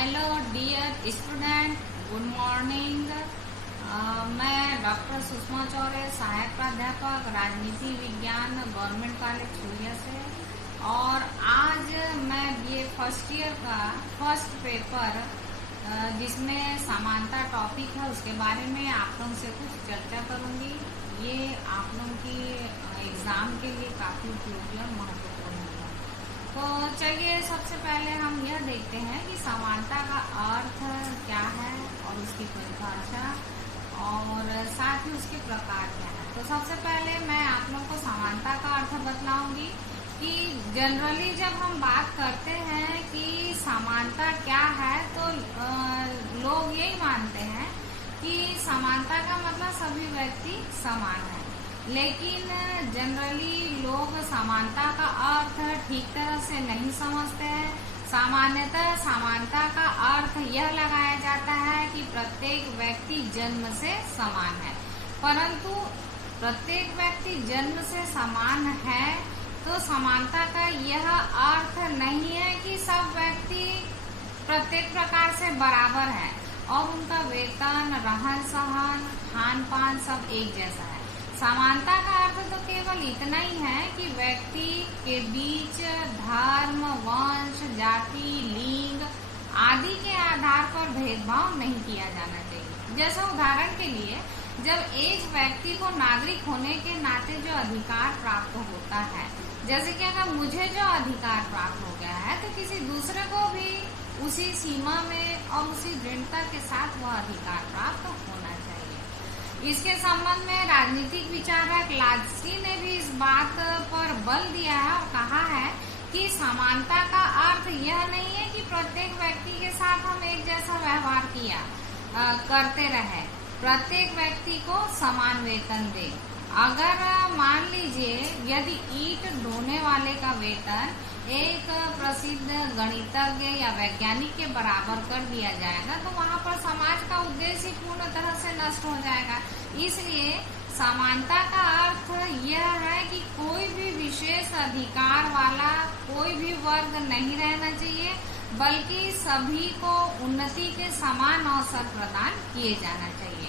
Hello dear student, good morning. मैं doctor Sushma Chaure, सहायक प्राध्यापक राजनीति विज्ञान, गवर्नमेंट कॉलेज छुरिया से। और आज मैं ये फर्स्ट ईयर का फर्स्ट पेपर जिसमें समानता टॉपिक है उसके बारे में आप लोगों से कुछ चर्चा करूंगी। ये आप लोगों की एग्जाम के लिए काफी उपयोगी और महत्वपूर्ण होगा। तो चलिए सबसे पहले हम यह देखते हैं कि समानता का अर्थ क्या है और उसकी परिभाषा और साथ ही उसके प्रकार क्या है। तो सबसे पहले मैं आप लोगों को समानता का अर्थ बतलाऊंगी कि जनरली जब हम बात करते हैं कि समानता क्या है तो लोग यही मानते हैं कि समानता का मतलब सभी व्यक्ति समान है, लेकिन जनरली लोग समानता का अर्थ ठीक तरह से नहीं समझते हैं। सामान्यतः समानता का अर्थ यह लगाया जाता है कि प्रत्येक व्यक्ति जन्म से समान है, परंतु प्रत्येक व्यक्ति जन्म से समान है तो समानता का यह अर्थ नहीं है कि सब व्यक्ति प्रत्येक प्रकार से बराबर है और उनका वेतन, रहन सहन, खान पान सब एक जैसा है। समानता का अर्थ तो केवल इतना ही है कि व्यक्ति के बीच धर्म, वंश, जाति, लिंग आदि के आधार पर भेदभाव नहीं किया जाना चाहिए। जैसे उदाहरण के लिए, जब एक व्यक्ति को नागरिक होने के नाते जो अधिकार प्राप्त होता है, जैसे कि अगर मुझे जो अधिकार प्राप्त हो गया है तो किसी दूसरे को भी उसी सीमा में और उसी दृढ़ता के साथ वह अधिकार प्राप्त होना चाहिए। इसके संबंध में राजनीतिक विचारक लास्की ने भी इस बात पर बल दिया है और कहा है कि समानता का अर्थ यह नहीं है कि प्रत्येक व्यक्ति के साथ हम एक जैसा व्यवहार करते रहे, प्रत्येक व्यक्ति को समान वेतन दे। अगर मान लीजिए यदि ईंट ढोने वाले का वेतन एक प्रसिद्ध गणितज्ञ या वैज्ञानिक के बराबर कर दिया जाएगा तो वहाँ पर समाज का उद्देश्य पूर्ण तरह से नष्ट हो जाएगा। इसलिए समानता का अर्थ यह है कि कोई भी विशेष अधिकार वाला कोई भी वर्ग नहीं रहना चाहिए, बल्कि सभी को उन्नति के समान अवसर प्रदान किए जाना चाहिए।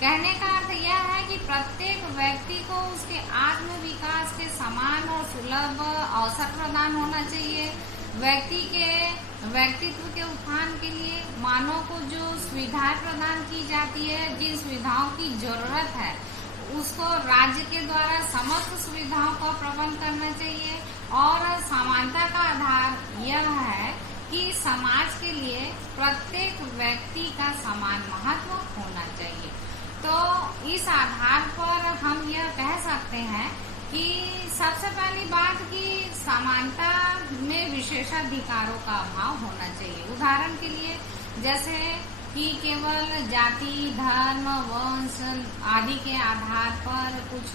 कहने का अर्थ यह है कि प्रत्येक व्यक्ति को उसके आत्म विकास के समान और सुलभ अवसर प्रदान होना चाहिए। व्यक्ति के व्यक्तित्व के उत्थान के लिए मानव को जो सुविधाएं प्रदान की जाती है, जिन सुविधाओं की जरूरत है, उसको राज्य के द्वारा समस्त सुविधाओं का प्रबंध करना चाहिए। और समानता का आधार यह है कि समाज के लिए प्रत्येक व्यक्ति का समान महत्व होना चाहिए। तो इस आधार पर हम यह कह सकते हैं कि सबसे पहली बात कि समानता में विशेषाधिकारों का अभाव होना चाहिए। उदाहरण के लिए जैसे कि केवल जाति, धर्म, वंश आदि के आधार पर कुछ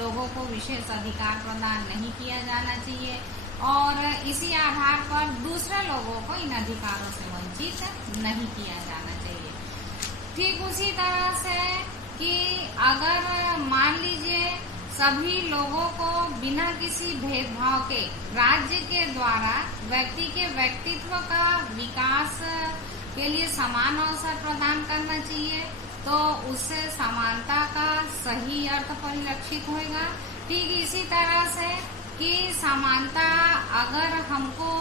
लोगों को विशेष अधिकार प्रदान नहीं किया जाना चाहिए और इसी आधार पर दूसरे लोगों को इन अधिकारों से वंचित नहीं किया जाना चाहिए। ठीक उसी तरह से कि अगर मान लीजिए सभी लोगों को बिना किसी भेदभाव के राज्य के द्वारा व्यक्ति के व्यक्तित्व का विकास के लिए समान अवसर प्रदान करना चाहिए तो उससे समानता का सही अर्थ परिलक्षित होगा। ठीक इसी तरह से कि समानता अगर हमको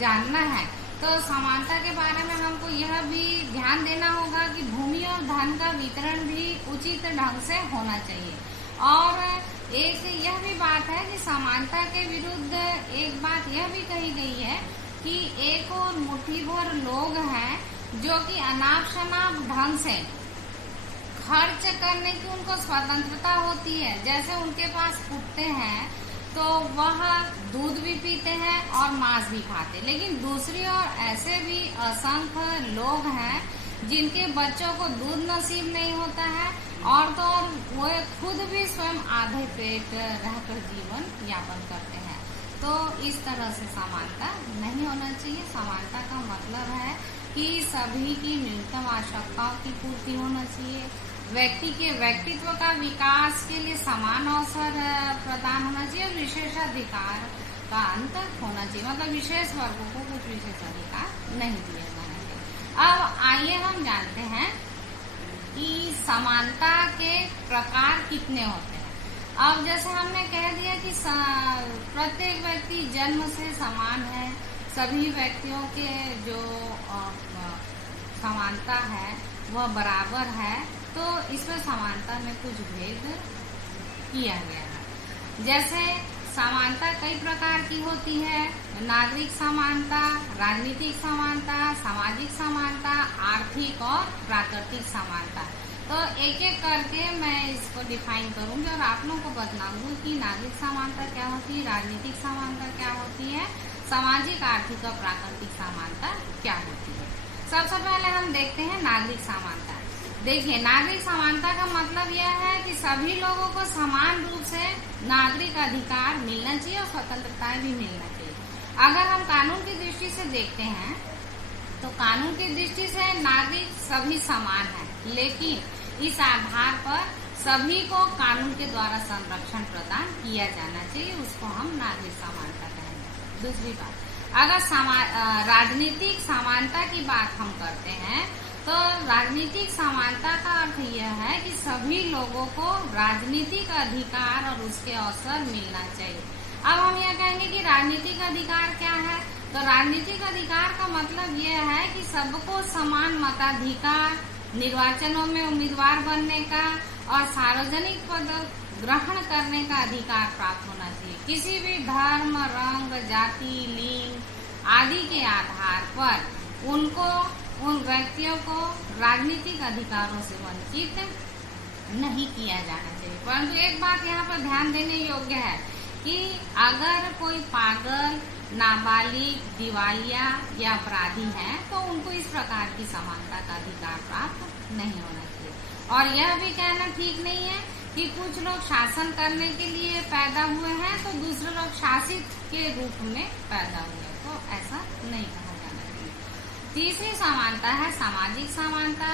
जानना है तो समानता के बारे में हमको यह भी ध्यान देना होगा कि भूमि और धन का वितरण भी उचित ढंग से होना चाहिए। और एक यह भी बात है कि समानता के विरुद्ध एक बात यह भी कही गई है कि एक और मुट्ठी भर लोग हैं जो कि अनाप शनाप ढंग से खर्च करने की उनको स्वतंत्रता होती है। जैसे उनके पास कुत्ते हैं तो वह दूध भी पीते हैं और मांस भी खाते, लेकिन दूसरी ओर ऐसे भी असंख्य लोग हैं जिनके बच्चों को दूध नसीब नहीं होता है और तो और वो खुद भी स्वयं आधे पेट रहकर जीवन यापन करते हैं। तो इस तरह से समानता नहीं होना चाहिए। समानता का मतलब है कि सभी की न्यूनतम आवश्यकताओं की पूर्ति होना चाहिए, व्यक्ति के व्यक्तित्व का विकास के लिए समान अवसर प्रदान होना चाहिए और विशेषाधिकार का अंत होना चाहिए। मतलब विशेष वर्गों को कुछ विशेष अधिकार नहीं दिया जाना चाहिए। आइए हम जानते हैं कि समानता के प्रकार कितने होते हैं। अब जैसे हमने कह दिया कि प्रत्येक व्यक्ति जन्म से समान है, सभी व्यक्तियों के जो समानता है वह बराबर है, तो इसमें समानता में कुछ भेद किया गया है। जैसे समानता कई प्रकार की होती है: नागरिक समानता, राजनीतिक समानता, सामाजिक समानता, आर्थिक और प्राकृतिक समानता। तो एक एक करके मैं इसको डिफाइन करूंगी और आप लोगों को बतलाऊंगी कि नागरिक समानता क्या होती है, राजनीतिक समानता क्या होती है, सामाजिक, आर्थिक और प्राकृतिक समानता क्या होती है। सबसे पहले हम देखते हैं नागरिक समानता। देखिए, नागरिक समानता का मतलब यह है कि सभी लोगों को समान रूप से नागरिक अधिकार मिलना चाहिए और स्वतंत्रताएं भी मिलना चाहिए। अगर हम कानून की दृष्टि से देखते हैं तो कानून की दृष्टि से नागरिक सभी समान है, लेकिन इस आधार पर सभी को कानून के द्वारा संरक्षण प्रदान किया जाना चाहिए, उसको हम नागरिक समानता कहेंगे। दूसरी बात, अगर राजनीतिक समानता की बात हम करते हैं तो राजनीतिक समानता का अर्थ यह है कि सभी लोगों को राजनीतिक अधिकार और उसके अवसर मिलना चाहिए। अब हम यह कहेंगे कि राजनीतिक अधिकार क्या है, तो राजनीतिक अधिकार का मतलब यह है कि सबको समान मताधिकार, निर्वाचनों में उम्मीदवार बनने का और सार्वजनिक पद ग्रहण करने का अधिकार प्राप्त होना चाहिए। किसी भी धर्म, रंग, जाति, लिंग आदि के आधार पर उन व्यक्तियों को राजनीतिक अधिकारों से वंचित नहीं किया जाना चाहिए। परंतु एक बात यहाँ पर ध्यान देने योग्य है कि अगर कोई पागल, नाबालिग, दिवालिया या अपराधी है तो उनको इस प्रकार की समानता का अधिकार प्राप्त नहीं होना चाहिए। और यह भी कहना ठीक नहीं है कि कुछ लोग शासन करने के लिए पैदा हुए हैं तो दूसरे लोग शासित के रूप में पैदा हुए, तो ऐसा नहीं कहा जाना चाहिए। तीसरी समानता है सामाजिक समानता।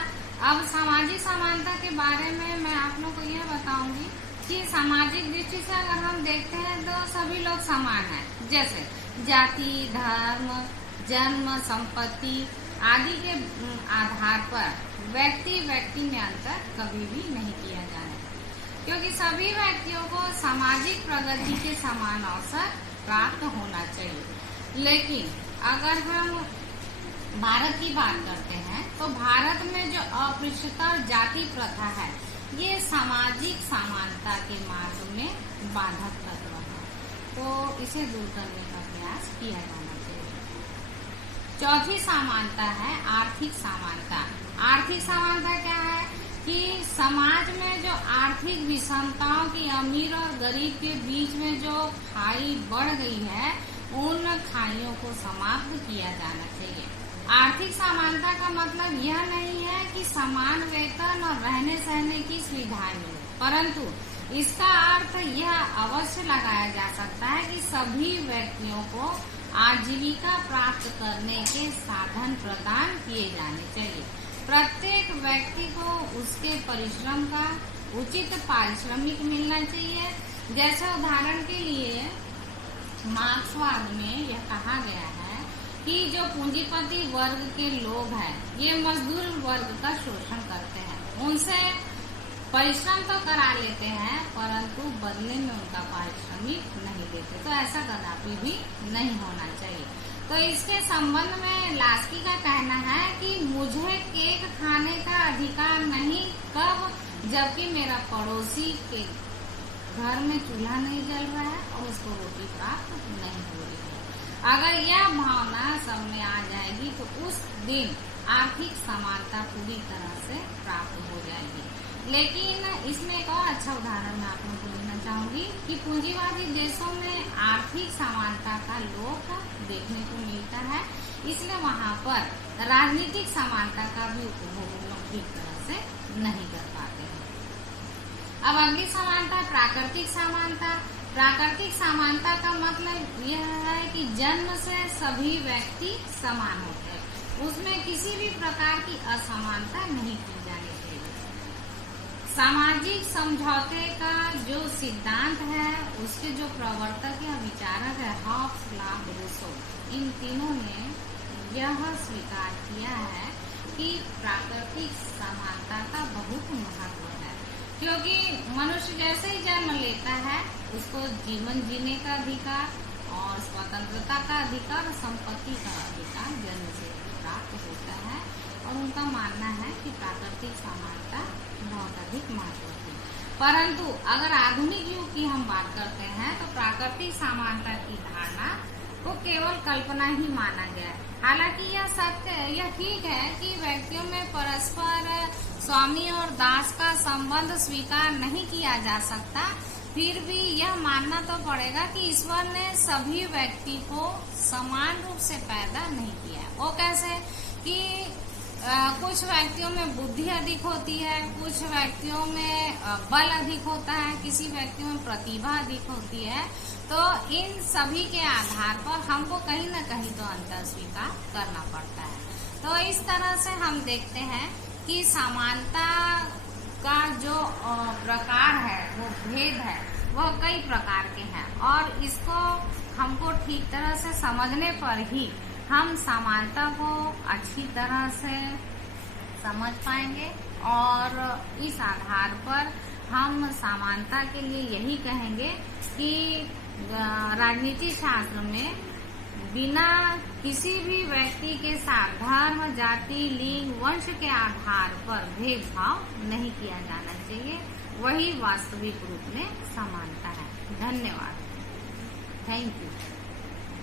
अब सामाजिक समानता के बारे में मैं आप लोग को यह बताऊंगी कि सामाजिक दृष्टि से अगर हम देखते हैं तो सभी लोग समान हैं। जैसे जाति, धर्म, जन्म, संपत्ति आदि के आधार पर व्यक्ति में अंतर कभी भी नहीं किया जाना चाहिए, क्योंकि सभी व्यक्तियों को सामाजिक प्रगति के समान अवसर प्राप्त होना चाहिए। लेकिन अगर हम भारत की बात करते हैं तो भारत में जो अस्पृश्यता और जाति प्रथा है ये सामाजिक समानता के मार्ग में बाधक तत्व है, तो इसे दूर करने का प्रयास किया जाना चाहिए। चौथी समानता है आर्थिक समानता। आर्थिक समानता क्या है कि समाज में जो आर्थिक विषमताओं की अमीर और गरीब के बीच में जो खाई बढ़ गई है उन खाइयों को समाप्त किया जाना चाहिए। आर्थिक समानता का मतलब यह नहीं है कि समान वेतन और रहने सहने की सुविधाएं मिले, परंतु इसका अर्थ यह अवश्य लगाया जा सकता है कि सभी व्यक्तियों को आजीविका प्राप्त करने के साधन प्रदान किए जाने चाहिए। प्रत्येक व्यक्ति को उसके परिश्रम का उचित पारिश्रमिक मिलना चाहिए। जैसे उदाहरण के लिए मार्क्सवाद में यह कहा गया है कि जो पूंजीपति वर्ग के लोग हैं ये मजदूर वर्ग का शोषण करते हैं, उनसे परिश्रम तो करा लेते हैं परंतु बदले में उनका पारिश्रमिक नहीं देते, तो ऐसा कदापि भी नहीं होना चाहिए। तो इसके संबंध में लास्की का कहना है कि मुझे केक खाने का अधिकार नहीं, कब, जबकि मेरा पड़ोसी के घर में चूल्हा नहीं जल रहा है और उसको रोटी प्राप्त नहीं हो रही है। अगर यह भावना सब में आ जाएगी तो उस दिन आर्थिक समानता पूरी तरह से प्राप्त हो जाएगी। लेकिन इसमें एक और अच्छा उदाहरण मैं आप लोगों को देना चाहूंगी कि पूंजीवादी देशों में आर्थिक समानता का लोप देखने को मिलता है, इसलिए वहाँ पर राजनीतिक समानता का भी उपभोग लोग ठीक तरह से नहीं कर पाते हैं। अब अगली समानता प्राकृतिक समानता। प्राकृतिक समानता का मतलब यह है कि जन्म से सभी व्यक्ति समान होते हैं, उसमें किसी भी प्रकार की असमानता नहीं की जानी चाहिए। सामाजिक समझौते का जो सिद्धांत है उसके जो प्रवर्तक या विचारक है हॉब्स, लॉक, रूसो, इन तीनों ने यह स्वीकार किया है कि प्राकृतिक समानता का बहुत महत्व है, क्योंकि मनुष्य जैसे ही जन्म लेता है उसको जीवन जीने का अधिकार और स्वतंत्रता का अधिकार और संपत्ति का अधिकार जन्म से प्राप्त होता है। और उनका मानना है कि प्राकृतिक समानता बहुत अधिक महत्वपूर्ण है। परंतु अगर आधुनिक युग की हम बात करते हैं तो प्राकृतिक समानता की धारणा को केवल कल्पना ही माना गया है। हालांकि यह सत्य, यह ठीक है कि व्यक्तियों में परस्पर स्वामी और दास का संबंध स्वीकार नहीं किया जा सकता, फिर भी यह मानना तो पड़ेगा कि ईश्वर ने सभी व्यक्ति को समान रूप से पैदा नहीं किया। वो कैसे कि कुछ व्यक्तियों में बुद्धि अधिक होती है, कुछ व्यक्तियों में बल अधिक होता है, किसी व्यक्तियों में प्रतिभा अधिक होती है। तो इन सभी के आधार पर हमको कहीं न कहीं तो अंतर स्वीकार करना पड़ता है। तो इस तरह से हम देखते हैं कि समानता का जो प्रकार है, वो भेद है, वह कई प्रकार के हैं और इसको हमको ठीक तरह से समझने पर ही हम समानता को अच्छी तरह से समझ पाएंगे। और इस आधार पर हम समानता के लिए यही कहेंगे कि राजनीति शास्त्र में बिना किसी भी व्यक्ति के साथ धर्म, जाति, लिंग, वंश के आधार पर भेदभाव नहीं किया जाना चाहिए। वही वास्तविक रूप में समानता है। धन्यवाद। Thank you.